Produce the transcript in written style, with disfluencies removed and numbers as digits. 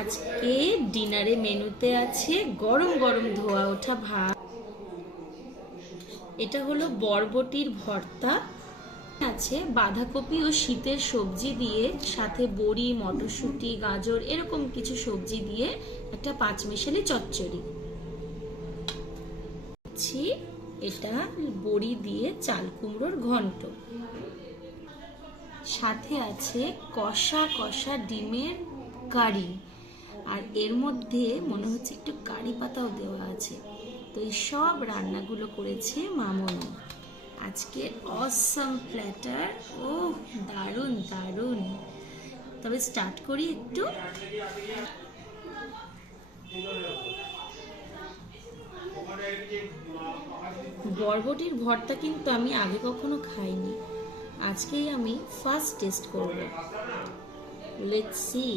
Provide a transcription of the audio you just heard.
আজকে ডিনারে মেনুতে আছে গরম গরম ধোয়া ওঠা ভাত। এটা হলো বরবটির ভর্তা, আছে বাঁধাকপি ও শীতের সবজি দিয়ে, সাথে বড়ি, মটরশুঁটি, গাজর এরকম কিছু সবজি দিয়ে একটা পাঁচমিশালি চচ্চড়ি। এটা বড়ি দিয়ে চাল কুমড়োর ঘন্ট, সাথে আছে কষা কষা ডিমের কারি, আর এর মধ্যে মনে হচ্ছে একটু কারি পাতাও দেওয়া আছে। তো এই সব রান্নাগুলো করেছে মামনি। আজকে অসম প্ল্যাটার। ও দারুণ দারুণ। তবে স্টার্ট করি একটু। বরবটির ভর্তা কিন্তু আমি আগে কখনো খাইনি, আজকেই আমি ফার্স্ট টেস্ট করব। Let's see.